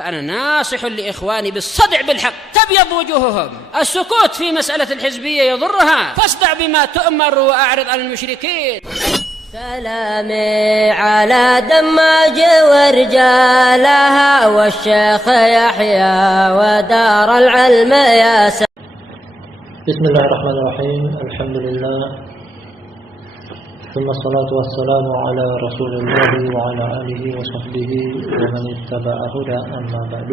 فأنا ناصح لإخواني بالصدع بالحق تبيض وجوههم. السكوت في مسألة الحزبية يضرها، فاصدع بما تؤمر وأعرض عن المشركين. سلامي على دماج ورجالها والشيخ يحيى ودار العلم يا بسم الله الرحمن الرحيم. الحمد لله ثم الصلاة والسلام على رسول الله وعلى آله وصحبه ومن اتبع هدى. أما بعد,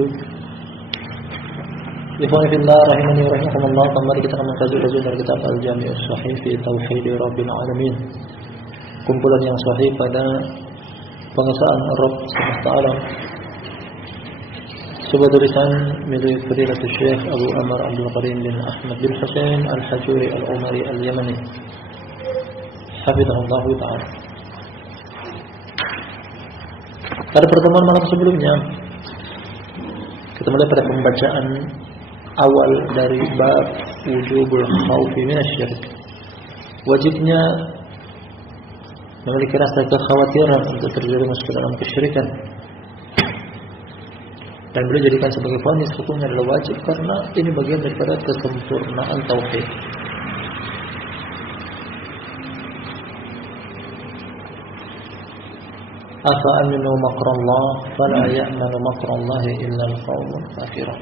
Ikhwani fillah rahimani wa rahimakumullah. Kembali kita akan mengkaji kajian dari kitab Al-Jami' As-Sahih fi Tauhid Rabbil Alamin, kumpulan yang sahih pada pengesaan Rabb semesta alam. Sebuah tulisan milik Fadilatul Syekh Abu Amr Abdul Karim bin Ahmad bin Husain Al-Hajuri Al-Umari Al-Yamani, hafizahullah ta'ala. Pada pertemuan malam sebelumnya kita mulai pada pembacaan awal dari bab wujubul khaufi minasyirik, wajibnya memiliki rasa kekhawatiran untuk terjerumus ke dalam kesyirikan, dan beliau jadikan sebagai vonis hukumnya adalah wajib karena ini bagian daripada kesempurnaan tauhid. Afa aminu makrallah fala ya'manu makrallahi illa al-qaumul kafirun.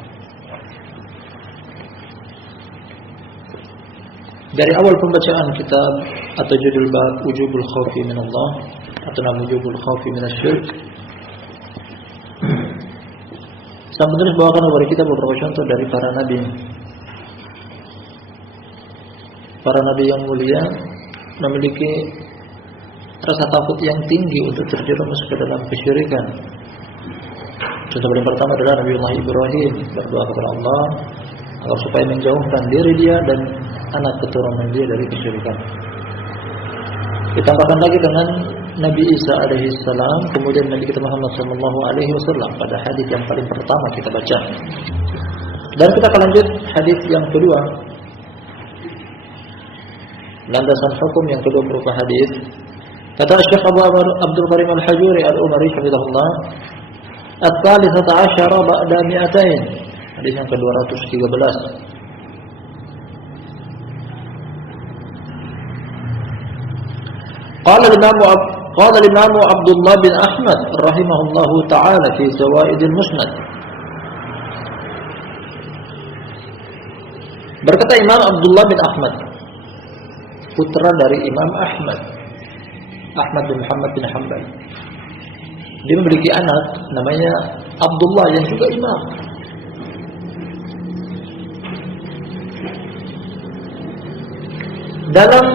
Dari awal pembacaan kitab atau judul bab wujubul khaufi minallah atau nama wujubul khaufi minasyirik, sang penulis bawakan kepada kita beberapa contoh dari para nabi. Para nabi yang mulia memiliki rasa takut yang tinggi untuk terjerumus ke dalam kesyirikan. Contoh yang pertama adalah Nabi Allah Ibrahim berdoa kepada Allah agar supaya menjauhkan diri dia dan anak keturunan dia dari kesyirikan. Ditambahkan lagi dengan Nabi Isa alaihi salam, kemudian Nabi kita Muhammad sallallahu alaihi wasallam pada hadis yang paling pertama kita baca. Dan kita akan lanjut hadis yang kedua. Landasan hukum yang kedua berupa hadis. Kata Syekh Abu Amr Abdul Karim Al-Hajuri Al-Umari hafizahullah, "At-thalithata 'asyara ba'da mi'atain." Hadis yang ke-213. Qala Imam Abdullah bin Ahmad rahimahullahu ta'ala fi Zawaidil Musnad. Berkata Imam Abdullah bin Ahmad, putra dari Imam Ahmad bin Muhammad bin Hanbal. Dia memiliki anak namanya Abdullah yang juga imam. Dalam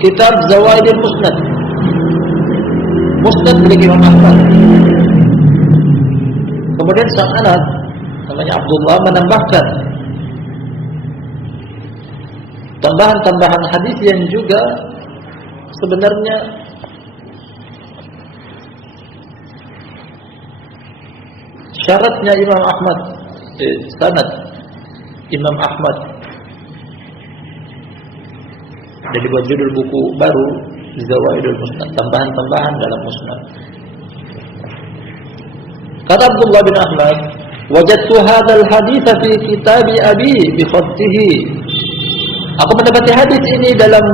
kitab Zawaidil Musnad milik Imam Ahmad, kemudian sang anak namanya Abdullah menambahkan tambahan hadis yang juga sebenarnya syaratnya Imam Ahmad, sanad Imam Ahmad. Jadi buat judul buku baru Zawaidul Musnad, tambahan-tambahan dalam Musnad. Kata Abdullah bin Ahmad, "Wajadtu hadzal hadits fi kitab abi bi khattihi." Aku mendapati hadis ini dalam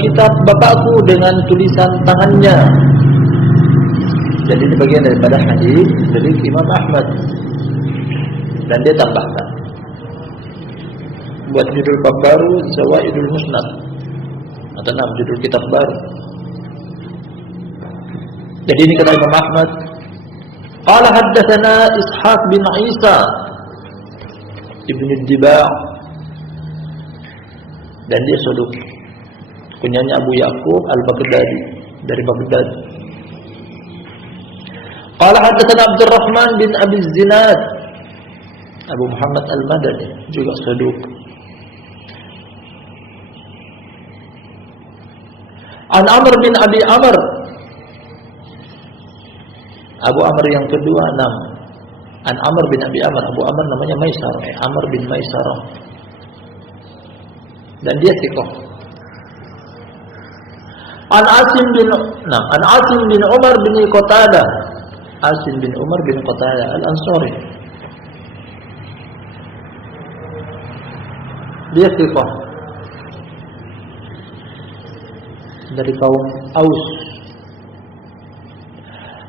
kitab bapakku dengan tulisan tangannya. Jadi ini bagian daripada hadis dari Imam Ahmad. Dan dia tambahkan buat judul bab baru Zawaidul Musnad atau judul kitab baru. Jadi ini kata Imam Ahmad, qala haddatsana Ishaq bin Isa ibn Diba', dan dia saduq, kunyanya Abu Yaqub Al-Baghdadi dari Baghdad. Qala haddatsana Abdurrahman bin Abi Zinad Abu Muhammad Al-Madani, juga saduq. An Amr bin Abi Amr, Abu Amr yang kedua 6. An Amr bin Abi Amr, Abu Amr namanya Maisar, Amr bin Maisarah, dan dia thiqah. An Asim bin Umar bin Qatadah Asim bin Umar bin Qatadah Al-Ansari. Dia thiqah dari kaum Aus.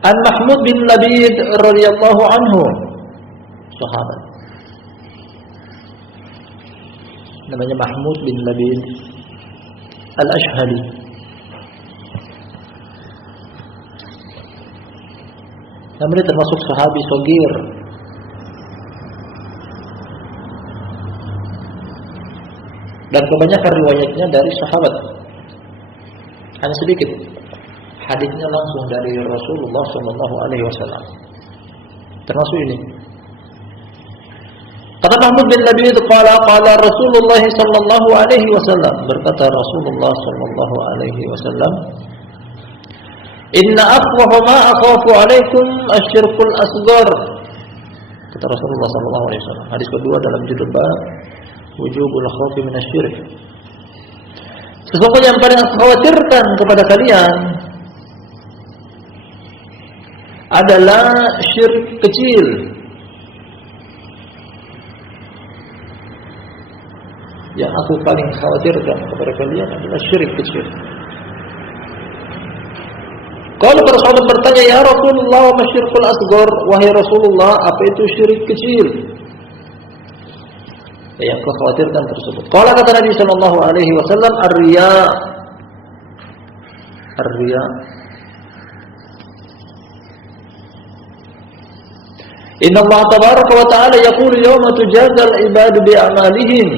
An Mahmud bin Labid radhiyallahu anhu, sahabat. Namanya Mahmud bin Labid Al-Ashhali. Namanya termasuk sahabi sogir. Dan kebanyakan riwayatnya dari sahabat. Hanya sedikit hadisnya langsung dari Rasulullah sallallahu alaihi wasallam. Termasuk ini. Kata Mahmud bin Labid, qala Rasulullah sallallahu alaihi wasallam, berkata Rasulullah sallallahu alaihi wasallam, "Inna akhwafa ma akhafu alaikum asyirkul asghar." Kata Rasulullah sallallahu alaihi wasallam. Hadis kedua dalam judul bab wujubul khawfi minasyirik. Sesungguhnya yang paling aku khawatirkan kepada kalian adalah syirik kecil. Yang aku paling khawatirkan kepada kalian adalah syirik kecil. Kalau para sahabat bertanya, ya Rasulullah, ma syirkul asghar? Wahai Rasulullah, apa itu syirik kecil? Yang kekhawatirkan tersebut. Qala, kata Nabi sallallahu alaihi wasallam, ar-riya. Ar-riya. Inna Allah tabaraka wa ta'ala yaqulu yawma tujazal ibadu bi a'malihim.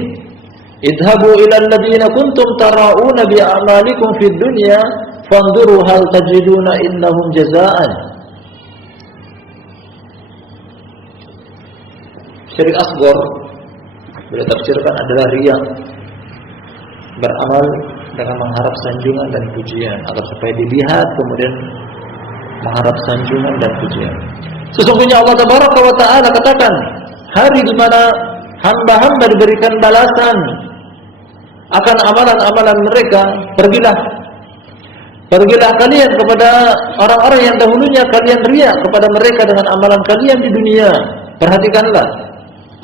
Idhabu ila alladhina kuntum tara'una bi a'malikum fid dunya fanzuru hal tajiduna innahum jazaan. Syirik asghar boleh tafsirkan adalah riya, beramal dengan mengharap sanjungan dan pujian, agar supaya dilihat kemudian mengharap sanjungan dan pujian. Sesungguhnya Allah Tabaraka wa Ta'ala katakan, hari di mana hamba-hamba diberikan balasan akan amalan-amalan mereka, pergilah kalian kepada orang-orang yang dahulunya kalian riya kepada mereka dengan amalan kalian di dunia. Perhatikanlah,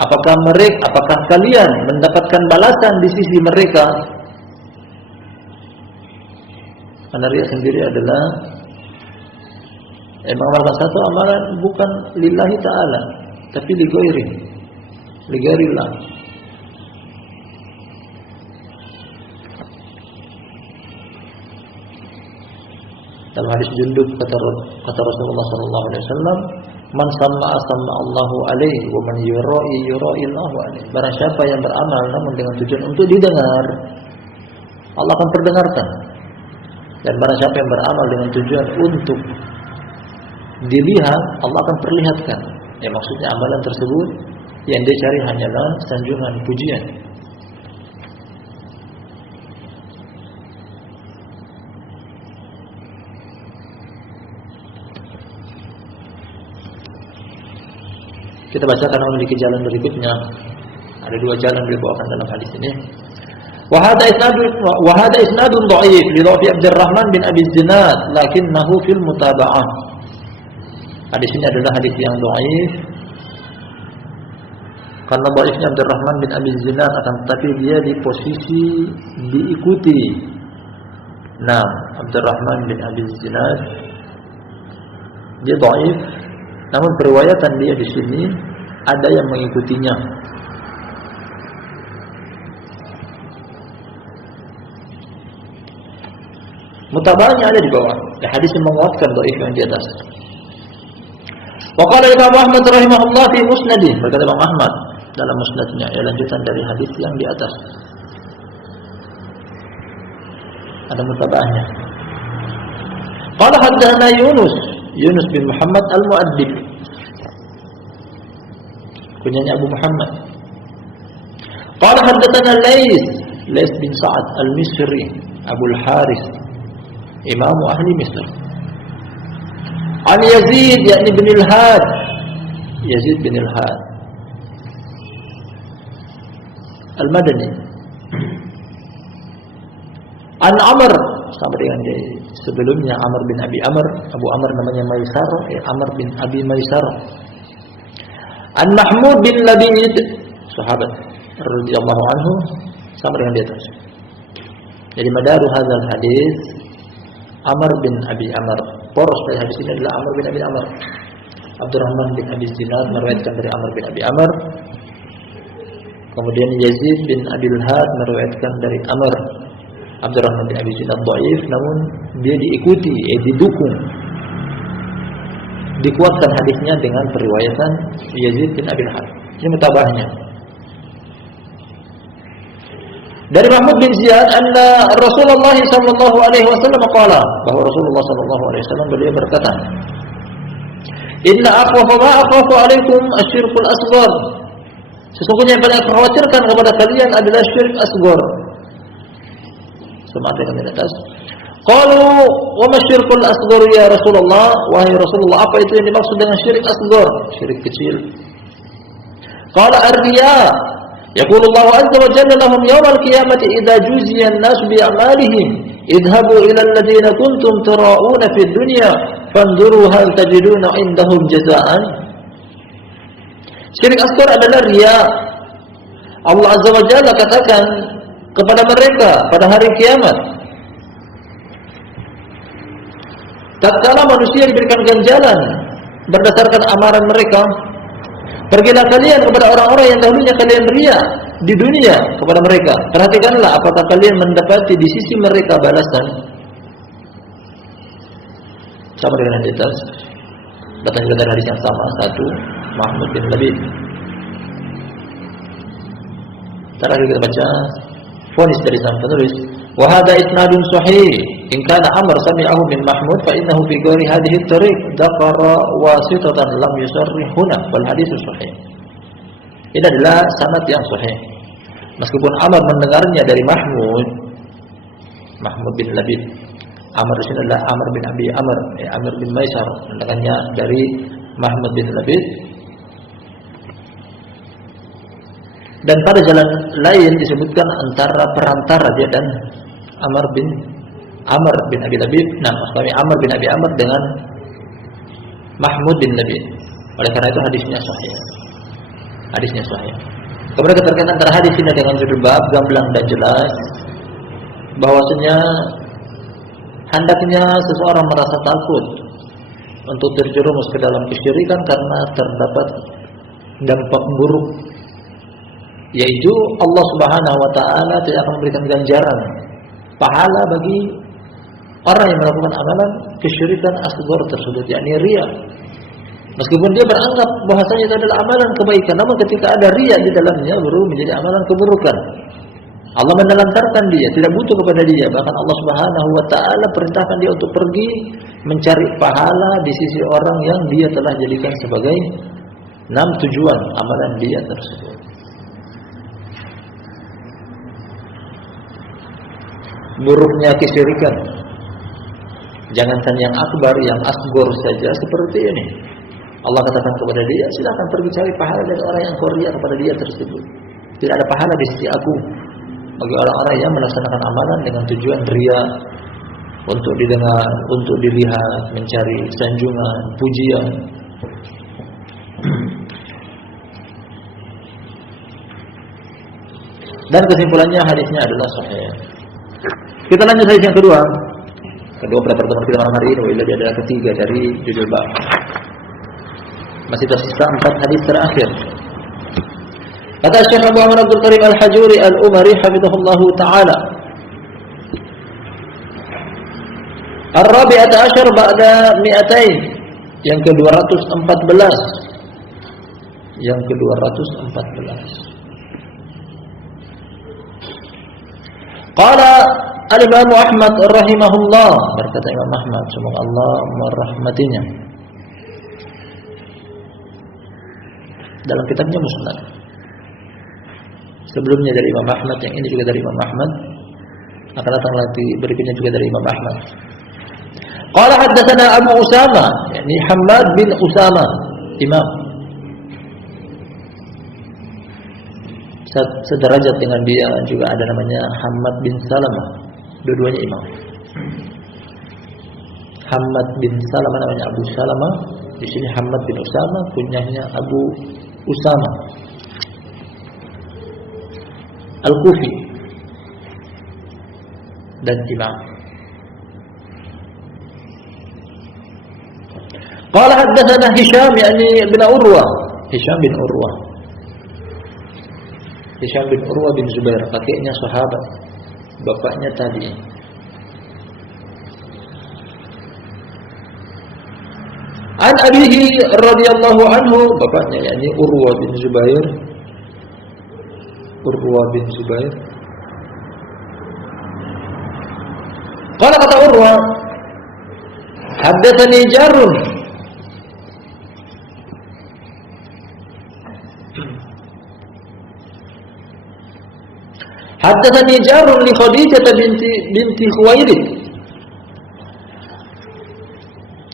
apakah kalian mendapatkan balasan di sisi mereka? Karena riya sendiri adalah mengamalkan satu amalan bukan lillahi ta'ala, tapi ligairillah. Dalam hadis Jundub kata Rasulullah sallallahu alaihi wasallam, man sama'a Allahu alaihi wa man yura'i Allahu alaihi. Barang siapa yang beramal namun dengan tujuan untuk didengar, Allah akan perdengarkan. Dan barang siapa yang beramal dengan tujuan untuk dilihat, Allah akan perlihatkan. Ya, maksudnya amalan tersebut yang dia cari hanyalah sanjungan pujian. Kita baca karena memiliki jalan berikutnya. Ada dua jalan dibawakan dalam hadis ini. Wa hada isnadun dha'if li dhafi Abdurrahman bin Abi Zinad lakinnahu fil mutaba'ah. Hadis ini adalah hadis yang dhaif karena dhaifnya Abdurrahman bin Abi Zinad, akan tetapi dia di posisi diikuti. Nah, Abdurrahman bin Abi Zinad dia dhaif, namun periwayatan dia di sini ada yang mengikutinya. Mutaba'ahnya ada di bawah. Hadis yang menguatkan dhaif yang di atas. Wa qala Imam Ahmad rahimahullah fi musnadih, berkata Imam Ahmad dalam musnadnya, ya lanjutan dari hadis yang di atas. Ada mutaba'ahnya. Qala haddatsana Yunus bin Muhammad al-Mu'addib, kunyanya Abu Muhammad. Qala haddatsana Laits bin Sa'ad al-Misri Abu al-Harith, imam ahli Misr. An Yazid yakni bin al-Had, Yazid bin al-Had al-Madani. An Amr sama dengan Sebelumnya Amr bin Abi Amr, Abu Amr namanya Maisar, Amr bin Abi Maisar. An Mahmud bin Labid, sahabat radhiyallahu anhu, sama dengan di atas. Jadi madaru hadzal hadis Amr bin Abi Amr. Poros dari hadis ini adalah Amr bin Abi Amr. Abdurrahman bin Abi Zinad meriwayatkan dari Amr bin Abi Amr. Kemudian Yazid bin Abil Had meriwayatkan dari Amr. Abdurrahman bin Abi Zinad dhaif, namun dia diikuti, didukung, dikuatkan hadisnya dengan periwayatan Yazid bin Abil Had. Ini mutabahnya. Dari Mahmud bin Ziyad anna Rasulullah sallallahu alaihi wasallam qala, bahwa Rasulullah sallallahu alaihi wasallam beliau berkata, "Inna akhwafa ma akhafu alaikum asyirkul asghar." Sesungguhnya yang paling aku khawatirkan kepada kalian adalah syirik asghar. Sematnya di atas. Qalu wa ma syirkul asghar ya Rasulullah? Wahai Rasulullah, apa itu yang dimaksud dengan syirik asghar? Syirik kecil. Qala ar-riya. Yaqulu Allah azza wa jalla lahum yawmal qiyamati idza juziya an-nas bi a'malihim idhabu ila alladhina kuntum tara'una fid dunya fanzuru hal tajiduna indahum jazaa'an. Syirik asghar adalah riya. Allah azza wa jalla katakan kepada mereka pada hari kiamat, tatkala manusia diberikan ganjaran berdasarkan amalan mereka, pergilah kalian kepada orang-orang yang dahulunya kalian riya di dunia kepada mereka. Perhatikanlah apakah kalian mendapati di sisi mereka balasan. Sama dengan di atas. Datang juga dari hadis yang sama, satu Mahmud bin Labid. Terakhir kita baca fonis dari sang penulis. Wa hadha isnadun sahih. In kana Amr sami'ahu min Mahmud fa innahu fi ghairi hadhihi at-tariq dzakara wasitatan lam yusarrih huna wal haditsu sahih. Ini adalah sanad yang sahih. Meskipun Amr mendengarnya dari Mahmud bin Labid. Amr di sini adalah Amr bin Abi Amr, Amr bin Maisar, mendengarnya dari Mahmud bin Labid. Dan pada jalan lain disebutkan antara perantara dia dan Amr bin Abi Labid. Nah, maksudnya Amr bin Abi Amr dengan Mahmud bin Labid. Oleh karena itu hadisnya sahih. Hadisnya sahih. Kemudian keterkaitan antara hadis ini dengan judul bab gamblang dan jelas bahwasanya hendaknya seseorang merasa takut untuk terjerumus ke dalam kesyirikan karena terdapat dampak buruk, yaitu Allah Subhanahu wa taala tidak akan memberikan ganjaran pahala bagi orang yang melakukan amalan kesyirikan asghar tersebut, yakni riya. Meskipun dia beranggap bahwasanya itu adalah amalan kebaikan, namun ketika ada riya di dalamnya baru menjadi amalan keburukan. Allah menelantarkan dia, tidak butuh kepada dia. Bahkan Allah Subhanahu wa taala perintahkan dia untuk pergi mencari pahala di sisi orang yang dia telah jadikan sebagai tujuan amalan dia tersebut. Buruknya kesyirikan, jangankan yang akbar, yang asghar saja seperti ini. Allah katakan kepada dia, silakan pergi cari pahala dari orang yang kau riya kepada dia tersebut. Tidak ada pahala di sisi aku bagi orang-orang yang melaksanakan amalan dengan tujuan riya, untuk didengar, untuk dilihat, mencari sanjungan, pujian. Dan kesimpulannya hadisnya adalah sahih. Kita lanjut hadis yang kedua pada pertemuan kita malam hari ini. Ini adalah ketiga dari judul bab. Masih tersisa 4 hadis terakhir. Kata Syekh Abu Amr Abdul Karim Al-Hajuri Al-Umari hafizahullahu taala, Ar-Rabi'ata Asyar ba'da 200, yang ke-214. Yang ke-214. Qala Al-Imam Ahmad rahimahullah, berkata Imam Ahmad, semoga Allah merahmatinya, dalam kitabnya Musnad. Sebelumnya dari Imam Ahmad, yang ini juga dari Imam Ahmad, akan datang lagi berikutnya juga dari Imam Ahmad. Qala haddatsana Abu Usama, yakni Hammad bin Usama, imam sederajat dengan dia juga ada namanya Hammad bin Salamah, dua-duanya imam. Hammad bin Salamah, namanya Abu Salamah. Di sini Hammad bin Usama, kunyahnya Abu Usama Al-Kufi dan imam. Qala haddatsana Hisham yani bin Urwah. Hisham bin Urwah. Hisham bin Urwah bin Zubair, kakeknya sahabat, bapaknya tabi'in. An abihi radhiyallahu anhu, bapaknya yakni Urwah bin Zubair. Urwah bin Zubair. Qala kata Urwah, haddatsani Jarun. Haddatsani Jarun li Khadijah binti Khuwailid.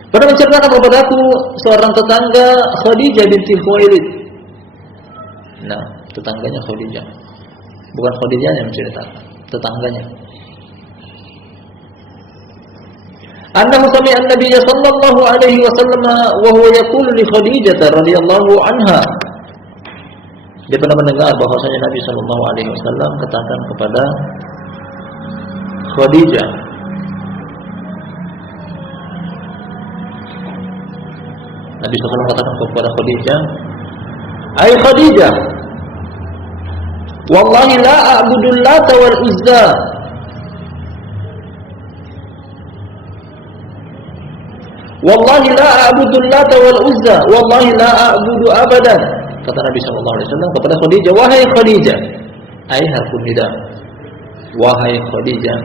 Pernah menceritakan kepadaku seorang tetangga Khadijah binti Khuwailid. Nah, tetangganya Khadijah. Bukan Khadijah yang menceritakan, tetangganya. Annahu sami'a an-nabiy sallallahu alaihi wasallam wa huwa yaqulu li Khadijah radhiyallahu anha. Dia pernah mendengar bahwasanya Nabi sallallahu alaihi wasallam katakan kepada Khadijah, Nabi SAW katakan kepada Khadijah, "Ai Khadijah, wallahi la a'budu Lata wal Uzza." Wallahi la a'budu Lata wal Uzza, wallahi la a'budu abadan. Kata Nabi sallallahu alaihi wasallam kepada Khadijah, "Wahai Khadijah." Ai harfun nida. Wahai Khadijah,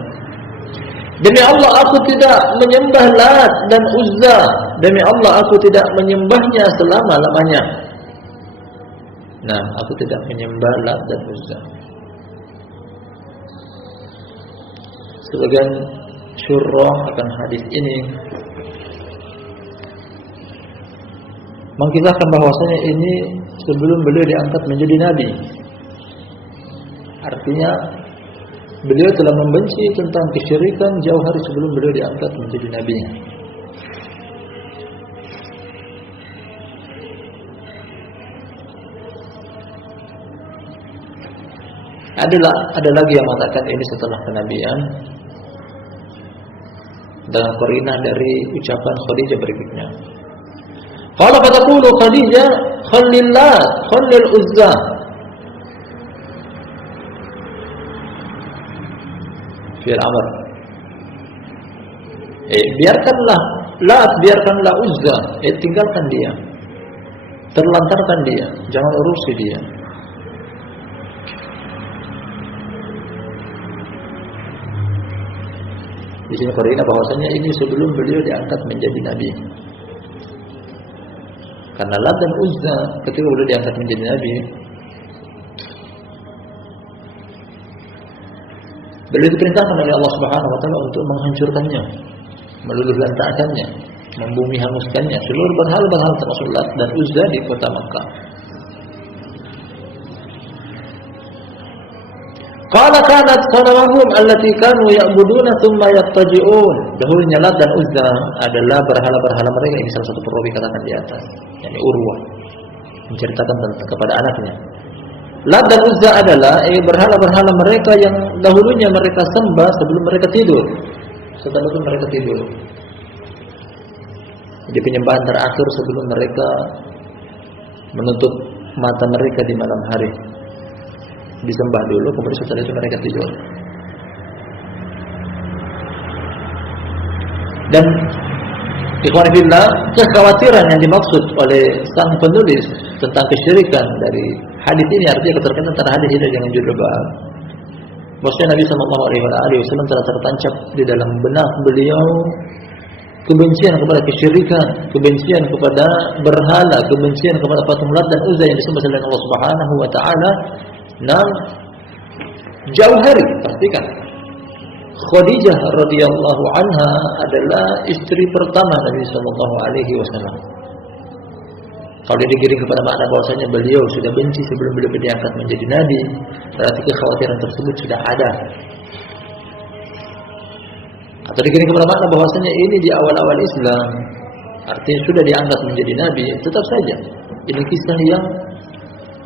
demi Allah aku tidak menyembah Lat dan Uzza. Demi Allah aku tidak menyembahnya selama-lamanya. Nah, aku tidak menyembah Lat dan Uzza. Sebagian syurah akan hadis ini mengkisahkan bahwasanya ini sebelum beliau diangkat menjadi nabi. Artinya beliau telah membenci tentang kesyirikan jauh hari sebelum beliau diangkat menjadi nabi. Ada lagi yang mengatakan ini setelah kenabian dengan qarinah dari ucapan Khadijah berikutnya. Qala fataqulu Khadijah khallillah khallil Uzza. Fi'il amr. Biarkanlah Lat, biarkanlah Uzza, tinggalkan dia. Terlantarkan dia, jangan urusi dia. Di sini qarinah bahwasanya ini sebelum beliau diangkat menjadi nabi. Karena Lat dan Uzza ketika beliau diangkat menjadi nabi, beliau diperintahkan oleh Allah Subhanahu wa taala untuk menghancurkannya, meluluh lantakkannya, membumi hanguskannya, seluruh berhala-berhala termasuk Lat dan Uzza di kota Makkah. Qala kanat sanamahum allati kanu ya'buduna thumma yattaji'un. Dahulunya Lat dan Uzza adalah berhala-berhala mereka. Ini salah satu perawi katakan di atas, yakni Urwah menceritakan tentang kepada anaknya. Lat dan Uzza adalah berhala-berhala mereka yang dahulunya mereka sembah sebelum mereka tidur. Setelah itu mereka tidur. Jadi penyembahan terakhir sebelum mereka menutup mata mereka di malam hari. Disembah dulu, kemudian setelah itu mereka tidur. Dan ikhwan fillah, kekhawatiran yang dimaksud oleh sang penulis tentang kesyirikan dari hadis ini artinya keterkaitan antara hadis ini dengan judul bab. Maksudnya Nabi sallallahu alaihi wasallam telah tertancap di dalam benak beliau kebencian kepada kesyirikan, kebencian kepada berhala, kebencian kepada patung Lat dan Uzza yang disembah selain Allah Subhanahu wa taala. Nah, jauh hari, pastikan Khadijah radhiyallahu anha adalah istri pertama Nabi sallallahu alaihi wasallam. Kalau digiring kepada makna bahwasanya beliau sudah benci sebelum beliau diangkat menjadi nabi, berarti kekhawatiran tersebut sudah ada. Atau dikirim kepada makna bahwasanya ini di awal-awal Islam, artinya sudah diangkat menjadi nabi, tetap saja ini kisah yang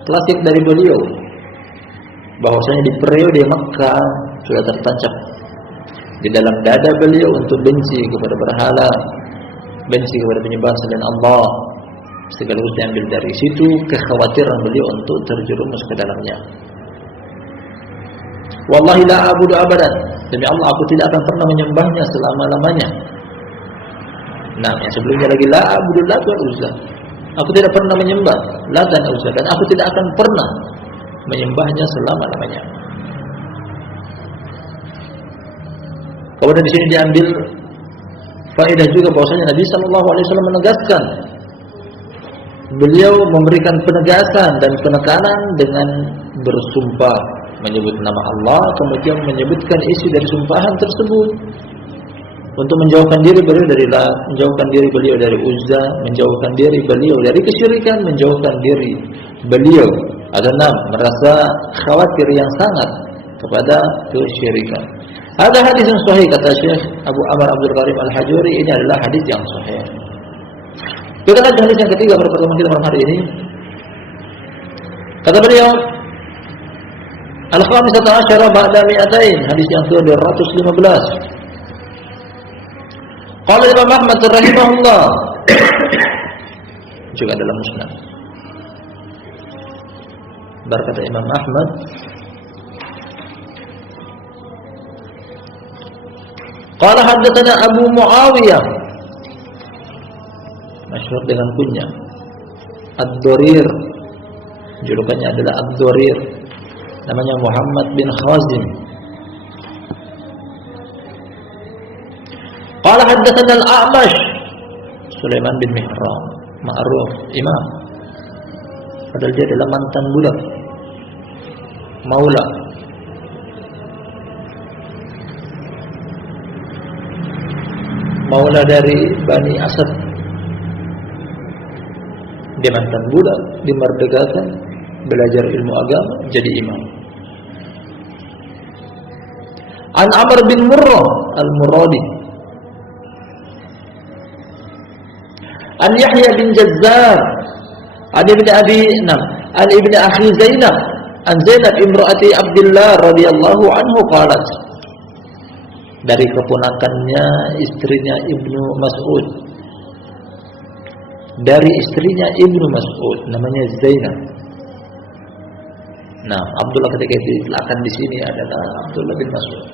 klasik dari beliau, bahwasanya di periode Makkah sudah tertancap di dalam dada beliau untuk benci kepada berhala, benci kepada penyembah selain Allah. Sekaligus diambil dari situ kekhawatiran beliau untuk terjerumus ke dalamnya. Wallahi la a'budu abadan, demi Allah aku tidak akan pernah menyembahnya selama-lamanya. Nah, yang sebelumnya lagi la a'budu Lat wal Uzza, aku tidak pernah menyembah Lat dan Uzza, dan aku tidak akan pernah menyembahnya selama-lamanya. Kemudian di sini diambil faedah juga bahwasanya Nabi sallallahu alaihi wasallam menegaskan, beliau memberikan penegasan dan penekanan dengan bersumpah menyebut nama Allah, kemudian menyebutkan isi dari sumpahan tersebut untuk menjauhkan diri beliau dari Lat, menjauhkan diri beliau dari Uzza, menjauhkan diri beliau dari kesyirikan, menjauhkan diri beliau atau merasa khawatir yang sangat kepada kesyirikan. Ada hadis yang sahih, kata Syekh Abu Amr Abdul Karim Al-Hajuri, ini adalah hadis yang sahih. Kita lihat hadis yang ketiga pada pertemuan kita malam hari ini. Kata beliau, Al-Khamisata Asyara Ba'da Mi'atain, hadis yang ke-215. Qala Imam Ahmad rahimahullah, juga dalam Musnad. Berkata Imam Ahmad, qala haddatsana Abu Muawiyah, masyhur dengan kunya Ad-Durir, julukannya adalah Ad-Durir, namanya Muhammad bin Khazim. Qala haddatsana Al-A'mash, Sulaiman bin Mihran, ma'ruf imam, padahal dia adalah mantan budak maula dari Bani Asad. Dia mantan budak, dimerdekakan, belajar ilmu agama, jadi imam. An Amr bin Murrah Al-Muradi, An Yahya bin Jazzar, An Ibn Akhi Zainab, An Zainab imra'ati Abdullah radhiyallahu anhu qalat, dari keponakannya istrinya Ibnu Mas'ud, dari istrinya Ibnu Mas'ud namanya Zainab. Nah, Abdullah ketika diletakkan di sini adalah Abdullah bin Mas'ud.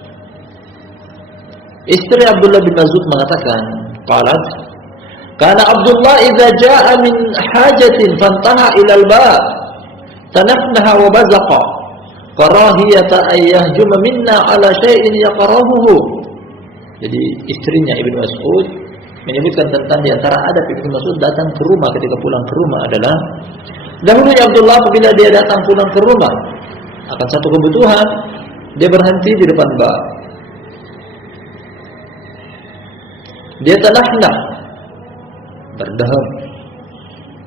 Istri Abdullah bin Mas'ud mengatakan, qalat, kana Abdullah idza jaa min hajatin fantaha ila al-bab tanafnaha wa bazaqa karahiyata ayyahjuma minna ala syai'in yaqrahuhu. Jadi istrinya Ibnu Mas'ud menyebutkan tentang di antara adab Ibnu Mas'ud datang ke rumah, ketika pulang ke rumah adalah, dahulunya Abdullah apabila dia datang pulang ke rumah akan satu kebutuhan, dia berhenti di depan bab, dia tanahna, berdaham,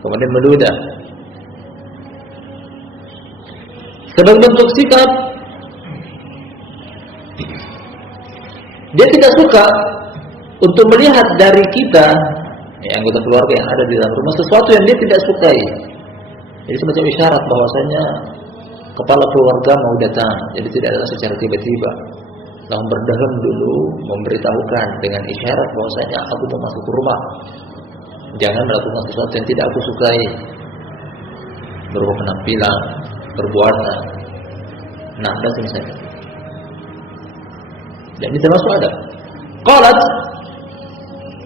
kemudian meludah sebagai bentuk sikap. Dia tidak suka untuk melihat dari kita, anggota keluarga yang ada di dalam rumah, sesuatu yang dia tidak sukai. Jadi semacam isyarat bahwasanya kepala keluarga mau datang. Jadi tidak datang secara tiba-tiba, langsung berdaham dulu, memberitahukan dengan isyarat bahwasanya aku mau masuk ke rumah. Jangan melakukan sesuatu yang tidak aku sukai, berupa penampilan, berbuatan, dan sebagainya. Dan ini termasuk adab. Qalat,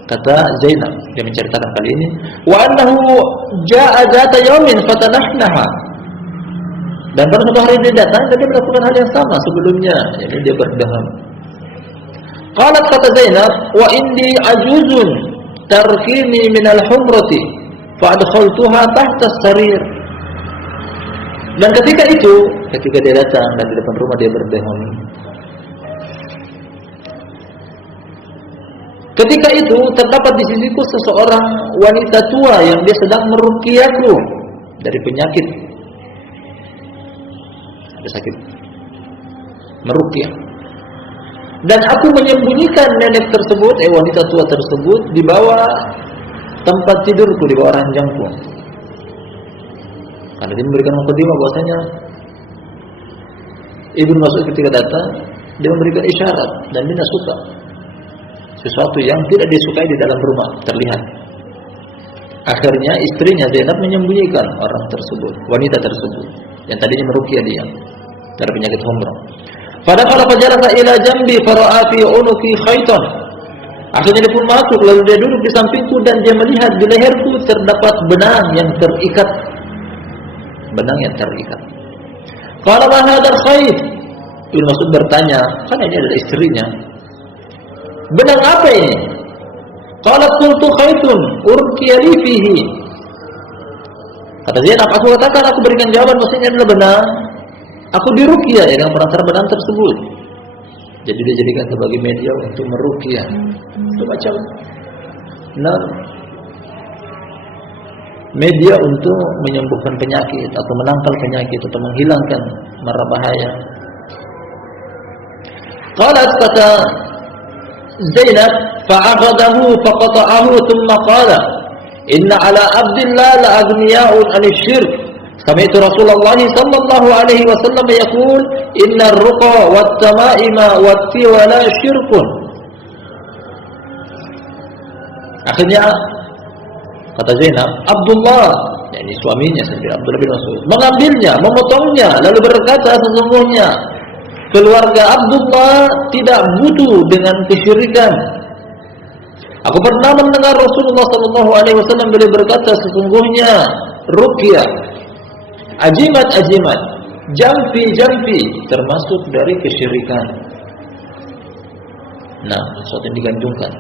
kata Zainab, dia menceritakan kali ini, wa annahu jaa'a dzata yaumin fatanahnaha, dan pada suatu hari dia datang dan dia melakukan hal yang sama sebelumnya, yaitu dia berdaham. Qalat, kata Zainab, wa indi ajuzun tarkini minal humrati fa adkhaltuha tahta as-sarir. Dan ketika dia datang dan di depan rumah dia berdaham, ketika itu terdapat di sisiku seseorang wanita tua yang dia sedang meruqyahku dari penyakit. Ada sakit, meruqyah. Dan aku menyembunyikan nenek tersebut, wanita tua tersebut di bawah tempat tidurku, di bawah ranjangku. Karena dia memberikan mukadimah bahwasanya Ibnu Mas'ud ketika datang, dia memberikan isyarat dan dia suka sesuatu yang tidak disukai di dalam rumah terlihat. Akhirnya istrinya Zainab menyembunyikan orang tersebut, wanita tersebut yang tadinya meruqyah dia dari penyakit humrah. Pada kala fajalasa ila jambi fara'a fi unuki khaitan. Akhirnya dia pun masuk, lalu dia duduk di sampingku dan dia melihat di leherku terdapat benang yang terikat. Benang yang terikat. Qala ma hadzal khait? Ibnu Mas'ud bertanya, karena ini adalah istrinya. Benang apa ini? Qalat qultu khaitun urqiya li fihi. Kata Zainab, aku katakan, aku berikan jawaban, maksudnya adalah benang. Aku diruqyah dengan perantara benang tersebut. Jadi dia jadikan sebagai media untuk meruqyah. Itu macam media untuk menyembuhkan penyakit atau menangkal penyakit atau menghilangkan mara bahaya. Qalat kata Zainab, fa'aghadahu faqata'ahu thumma qala inna ala abdillah la aghniya'un 'anil syirk. Sami'tu Rasulullah sallallahu alaihi wasallam yaqul inna ar-ruqa wat-tama'ima wat-tiwala syirkun. Akhirnya kata Zainab, Abdullah, yakni suaminya sendiri Abdullah bin Mas'ud, mengambilnya, memotongnya, lalu berkata, sesungguhnya keluarga Abdullah tidak butuh dengan kesyirikan. Aku pernah mendengar Rasulullah sallallahu alaihi wasallam beliau berkata, sesungguhnya ruqyah, ajimat-ajimat, jampi-jampi termasuk dari kesyirikan. Nah, sesuatu yang digantungkan.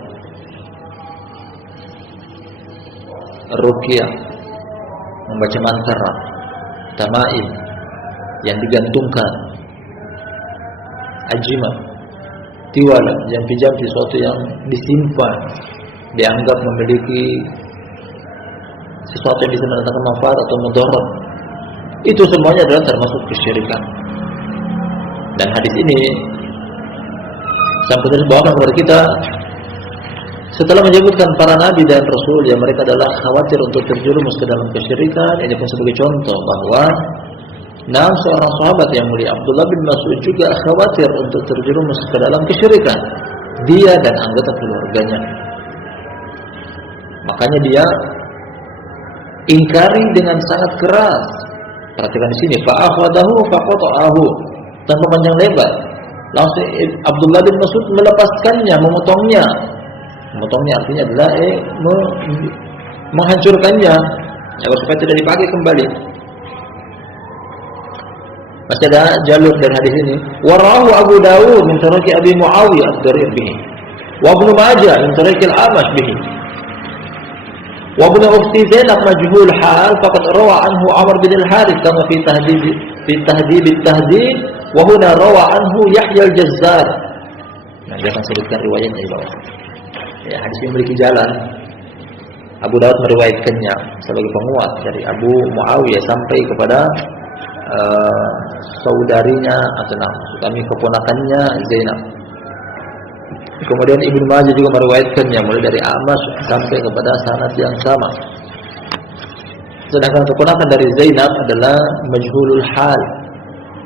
Ruqyah, membaca mantra, tamaim yang digantungkan, ajimat, tiwala, jampi-jampi, sesuatu yang disimpan, dianggap memiliki sesuatu yang bisa mendatangkan manfaat atau mudarat. Itu semuanya adalah termasuk kesyirikan. Dan hadis ini sampai dibawakan kepada kita setelah menyebutkan para nabi dan rasul yang mereka adalah khawatir untuk terjerumus ke dalam kesyirikan. Ini pun sebagai contoh bahwa seorang sahabat yang mulia Abdullah bin Mas'ud juga khawatir untuk terjerumus ke dalam kesyirikan, dia dan anggota keluarganya. Makanya dia ingkari dengan sangat keras. Perhatikan di sini, fa'akhadahu faqata'ahu, tanpa panjang lebar. Langsung Abdullah bin Mas'ud melepaskannya, memotongnya. Memotongnya artinya adalah menghancurkannya agar supaya tidak dipakai kembali. Masih ada jalur dari hadis ini. Warahu Abu Dawud min tariqi Abi Muawiyah ad-Darir bihi. Wa Ibnu Majah min tariqi al-Amash bihi. Wa Ibnu Ukhti Zainab majhul hal faqad rawa anhu Amr bin al-Harith kama fi tahdhib at-tahdhib wa huna rawa anhu Yahya al-Jazzar. Nah, dia akan sebutkan riwayatnya di bawah. Ya, hadis ini memiliki jalan. Abu Dawud meriwayatkannya sebagai penguat dari Abu Muawiyah sampai kepada saudarinya atau kami keponakannya Zainab. Kemudian Ibnu Majah juga meriwayatkannya mulai dari Amash sampai kepada sanad yang sama. Sedangkan keponakan dari Zainab adalah majhulul hal.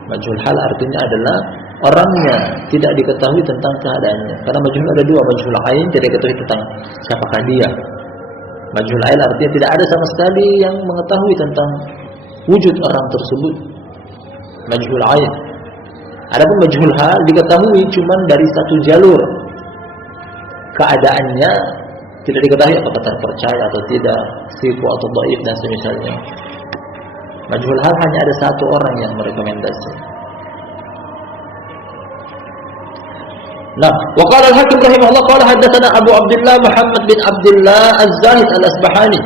Majhul hal artinya adalah orangnya tidak diketahui tentang keadaannya. Karena majhul ada dua, majhul ain tidak diketahui tentang siapakah dia. Majhul ain artinya tidak ada sama sekali yang mengetahui tentang wujud orang tersebut. Majhul ain. Adapun majhul hal diketahui cuma dari satu jalur. Keadaannya tidak diketahui apakah terpercaya atau tidak, siqah atau dhaif dan semisalnya. Majhul hal hanya ada satu orang yang merekomendasi. Nah, wa qala al-Hakim rahimahullah qala haddatsana Abu Abdullah Muhammad bin Abdullah Az-Zahid Al-Asbahani.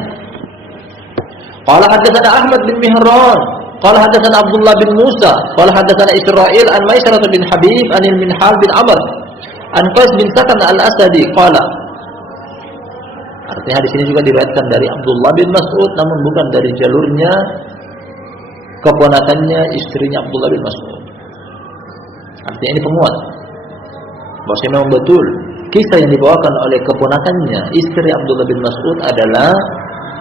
Qala haddatsana Ahmad bin Mihran, qala haddatsana Abdullah bin Musa, qala haddatsana Israil an Maisarah bin Habib an al-Minhal bin Amr an Qais bin Sakan Al-Asadi qala. Artinya hadis ini juga diriwayatkan dari Abdullah bin Mas'ud namun bukan dari jalurnya keponakannya istrinya Abdullah bin Mas'ud. Artinya ini penguat. bahwa memang betul kisah yang dibawakan oleh keponakannya istri Abdullah bin Mas'ud adalah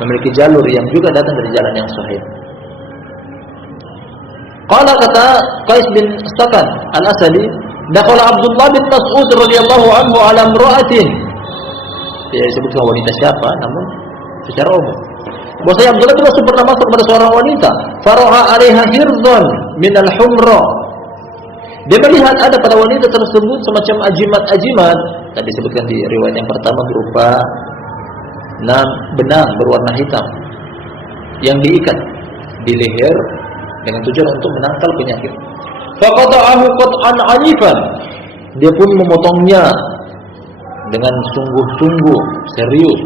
memiliki jalur yang juga datang dari jalan yang sahih. Qala kata Qais bin Sakan Al-Asadi, dakhala Abdullah bin Mas'ud radhiyallahu anhu ala imra'atin. Dia disebutkan wanita siapa, namun secara umum. Bahwasanya Abdullah bin Mas'ud pernah masuk kepada seorang wanita, fara'a 'alaiha hirzun min al-humra. Dia melihat ada pada wanita tersebut semacam ajimat-ajimat. Tadi disebutkan di riwayat yang pertama berupa 6 benang berwarna hitam yang diikat di leher dengan tujuan untuk menangkal penyakit. Faqata'ahu qat'an 'anifan. Dia pun memotongnya dengan sungguh-sungguh serius.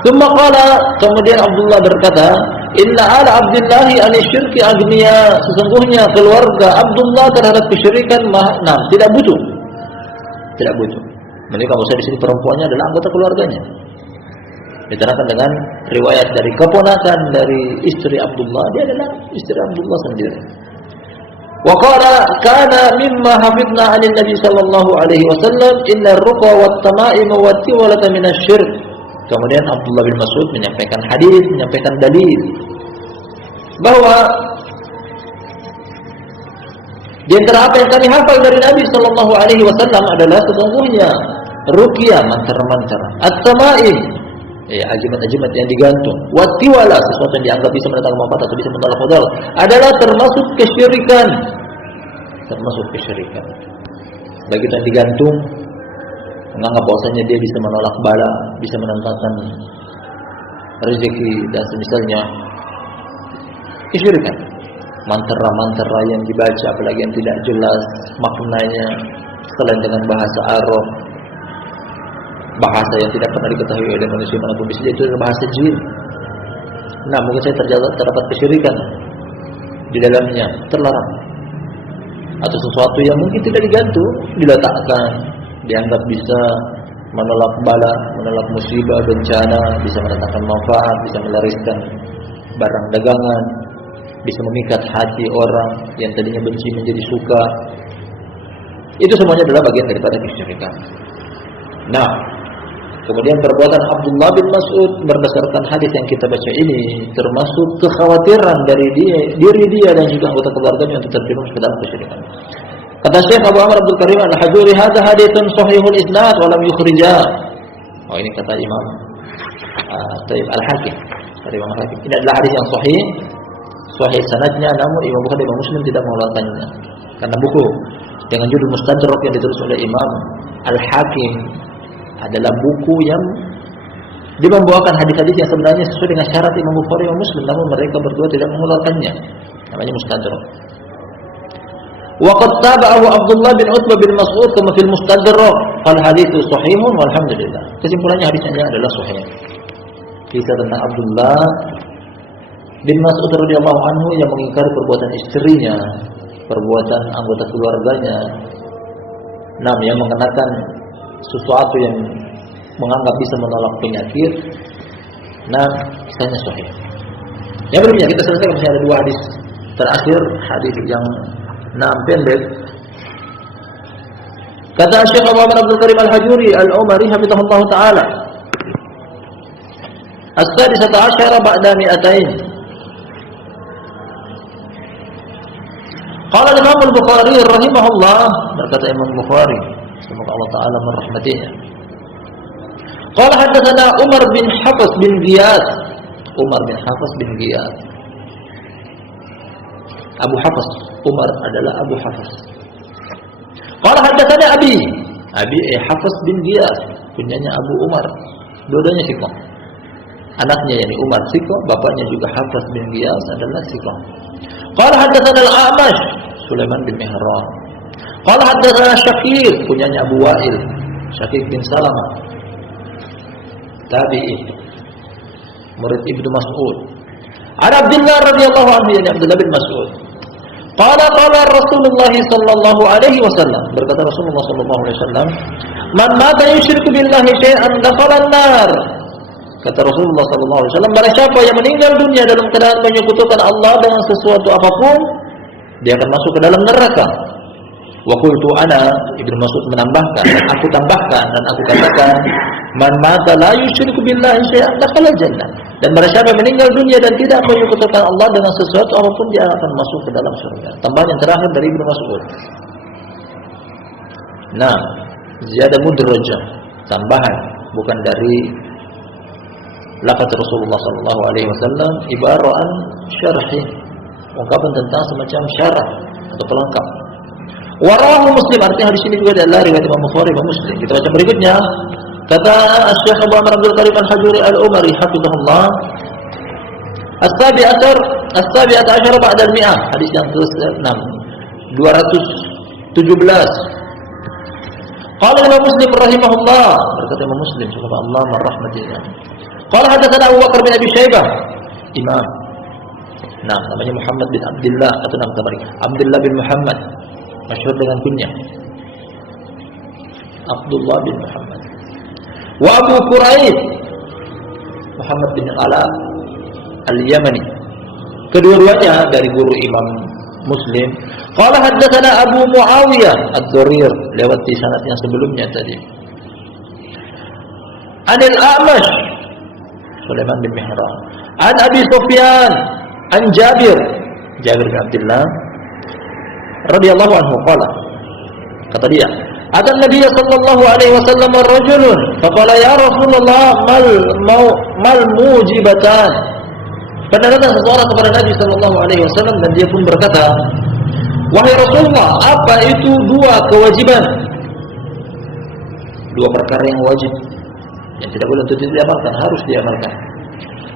Tsumma qala, kemudian Abdullah berkata, inna ala Abdillahi an syirki agniya, sesungguhnya keluarga Abdullah terhadap kesyirikan tidak butuh. Tidak butuh. Mereka maksud di sini perempuannya adalah anggota keluarganya. Diterangkan dengan riwayat dari keponakan dari istri Abdullah, dia adalah istri Abdullah sendiri. Wa qala kana mimma hafidna 'anil Nabi sallallahu alaihi wasallam inna ar-ruqa wat tama'im wat tiwalata min asy-syirk. Kemudian Abdullah bin Mas'ud menyampaikan hadis, menyampaikan dalil bahwa di antara apa yang kami hafal dari Nabi sallallahu alaihi wasallam adalah sesungguhnya ruqyah, mantra-mantra, at-tama'im, ajimat-ajimat yang digantung, watiwala, sesuatu yang dianggap bisa mendatangkan manfaat atau bisa menolak modal, adalah termasuk kesyirikan. Termasuk kesyirikan. Bagi yang digantung, menganggap bahwasanya dia bisa menolak bala, bisa mendatangkan rezeki dan semisalnya, kesyirikan. Mantra-mantra yang dibaca, apalagi yang tidak jelas maknanya, selain dengan bahasa Arab, bahasa yang tidak pernah diketahui oleh manusia manapun, bisa itu adalah bahasa jin. Nah, mungkin saya terdapat kesyirikan di dalamnya, terlarang. Atau sesuatu yang mungkin tidak digantung, diletakkan, dianggap bisa menolak bala, menolak musibah, bencana, bisa mendatangkan manfaat, bisa melariskan barang dagangan, bisa memikat hati orang yang tadinya benci menjadi suka. Itu semuanya adalah bagian daripada kesyirikan. Nah, kemudian perbuatan Abdullah bin Mas'ud berdasarkan hadis yang kita baca ini termasuk kekhawatiran dari diri dia dan juga anggota keluarganya untuk terjerumus ke dalam kesyirikan. Kata Syekh Abu Amr Abdul Karim Al-Hajuri, hadza haditsun sahihul isnad wa lam yukhrija. Oh, ini kata Imam Taib Al-Hakim. Kata Imam Al-Hakim, ini adalah hadis yang sahih sanadnya, namun Imam Bukhari dan Muslim tidak mengeluarkannya. Karena buku dengan judul Mustadrak yang ditulis oleh Imam Al-Hakim adalah buku yang dia membawakan hadis-hadis yang sebenarnya sesuai dengan syarat Imam Bukhari dan Muslim, namun mereka berdua tidak mengeluarkannya. Namanya Mustadrak. Wa qad tabahu Abdullah bin Utbah bin Mas'ud kama fil Mustadrak, fal haditsu sahihun walhamdulillah. Kesimpulannya hadisnya adalah sahih. Kisah tentang Abdullah bin Mas'ud radhiyallahu anhu yang mengingkari perbuatan istrinya, perbuatan anggota keluarganya, yang mengenakan sesuatu yang menganggap bisa menolak penyakit. Kisahnya sahih. Yang berikutnya kita selesai, masih ada 2 hadis terakhir, hadis yang pendek. Kata Syekh Abu Amr Abdul Karim Al-Hajuri Al-Umari hafizahullah taala, as-sadisata asyara ba'da mi'atain. Qala Imam Al-Bukhari rahimahullah, berkata Imam Bukhari, semoga Allah taala merahmatinya. Qala hadatsana Umar bin Hafs bin Giyas. Umar bin Hafs bin Giyas. Abu Hafs, Umar adalah Abu Hafs. Qala hadatsana Abi Hafs bin Giyas, kunyanya Abu Umar. Dua-duanya siqah. Anaknya yakni Umar siqah, bapaknya juga Hafs bin Giyas adalah siqah. Qala hadatsana Al-A'mash, Sulaiman bin Mihran. Qala hadatsana Syakir, kunyanya Abu Wa'il, Syakir bin Salamah, tabi'i, murid Ibnu Mas'ud. An Abdullah radhiyallahu anhu, yani Abdullah bin Mas'ud. Qala Rasulullah sallallahu alaihi wasallam, berkata Rasulullah sallallahu alaihi wasallam, man mata yusyriku billahi syai'an dakhala an-nar. Kata Rasulullah sallallahu alaihi wasallam, barang siapa yang meninggal dunia dalam keadaan menyekutukan Allah dengan sesuatu apapun, dia akan masuk ke dalam neraka. Wa qultu ana, Ibnu Mas'ud menambahkan, dan aku tambahkan dan aku katakan, man mata la yusyriku billahi syai'an dakhala jannah. Dan barang siapa meninggal dunia dan tidak menyekutukan Allah dengan sesuatu apapun, dia akan masuk ke dalam surga. Tambahan yang terakhir dari Ibnu Mas'ud. Nah, ziyadah mudrajah, tambahan bukan dari lafaz Rasulullah sallallahu alaihi wasallam, ibaran syarhi, ungkapan tentang semacam syarah atau pelengkap. Warahu Muslim, artinya hadis ini juga adalah riwayat Imam Bukhari dan Muslim. Kita baca berikutnya. Kata Syekh Abu Amr Abdul Karim Al-Hajuri Al-Umari hafizahullah, as-sabi'at asyara ba'da al-mi'ah, hadis yang ke-6, 217. Qala Imam Muslim rahimahullah, berkata Imam Muslim subhanahu Allah marhamatillah. Qala hadatsana Abu Bakar bin Abi Syaibah, imam. Nah, namanya Muhammad bin Abdullah atau nama tabarikah Abdullah bin Muhammad, masyhur dengan kunyah Abdullah bin Muhammad. Wa Abu Quraib Muhammad bin Ala Al-Yamani, kedua-duanya dari guru Imam Muslim. Qala haddatsana Abu Muawiyah Ad-Durir, lewat di sanad yang sebelumnya tadi. Anil A'mash Sulaiman bin Mihran, an Abi Sufyan, an Jabir bin Abdullah radhiyallahu anhu qala, kata dia, atan Nabi sallallahu alaihi wasallam rajulun faqala ya Rasulullah mal mujibatan. Pernah datang seseorang kepada Nabi sallallahu alaihi wasallam dan dia pun berkata, wahai Rasulullah, apa itu dua kewajiban, dua perkara yang wajib yang tidak boleh untuk diamalkan, harus diamalkan.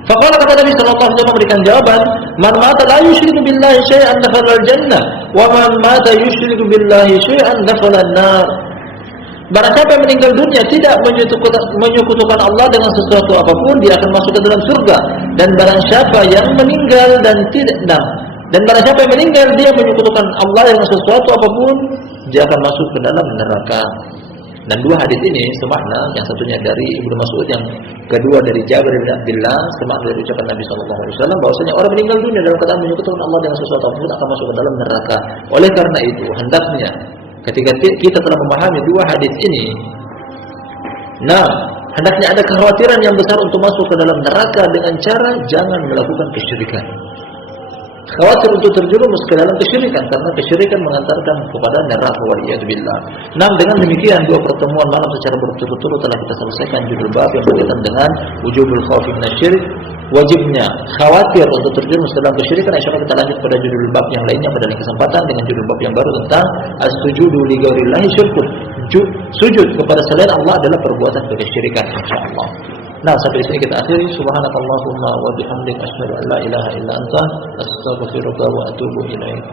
Faqala, kata Nabi sallallahu alaihi wasallam memberikan jawaban, man mata la yusyriku billahi syai'an dakhala al-jannah wa man mata yusyriku billahi syai'an dakhala an-nar. Barang siapa yang meninggal dunia tidak menyekutukan Allah dengan sesuatu apapun, dia akan masuk ke dalam surga. Dan barang siapa yang meninggal dan barang siapa yang meninggal dia menyekutukan Allah dengan sesuatu apapun, dia akan masuk ke dalam neraka. Dan dua hadis ini semakna, yang satunya dari Ibnu Mas'ud, yang kedua dari Jabir bin Abdullah, semakna dari ucapan Nabi sallallahu alaihi wasallam bahwasanya orang meninggal dunia dalam keadaan menyekutukan Allah dengan sesuatu apapun akan masuk ke dalam neraka. Oleh karena itu, hendaknya ketika kita telah memahami dua hadis ini, nah, hendaknya ada kekhawatiran yang besar untuk masuk ke dalam neraka dengan cara jangan melakukan kesyirikan. Khawatir untuk terjerumus ke dalam kesyirikan, karena kesyirikan mengantarkan kepada neraka waliyadzubillah. Nah, dengan demikian dua pertemuan malam secara berturut-turut telah kita selesaikan judul bab yang berkaitan dengan wujubul khaufi minasyirik, wajibnya khawatir untuk terjerumus ke dalam kesyirikan. Insyaallah kita lanjut pada judul bab yang lainnya pada lain kesempatan dengan judul bab yang baru tentang as-sujudu li ghairillahi syirkun. Sujud kepada selain Allah adalah perbuatan kesyirikan, insyaallah. Nah, sampai di sini kita akhiri. Subhanakallahumma wa bihamdika asyhadu an la ilaha illa anta astaghfiruka wa atubu ilaik.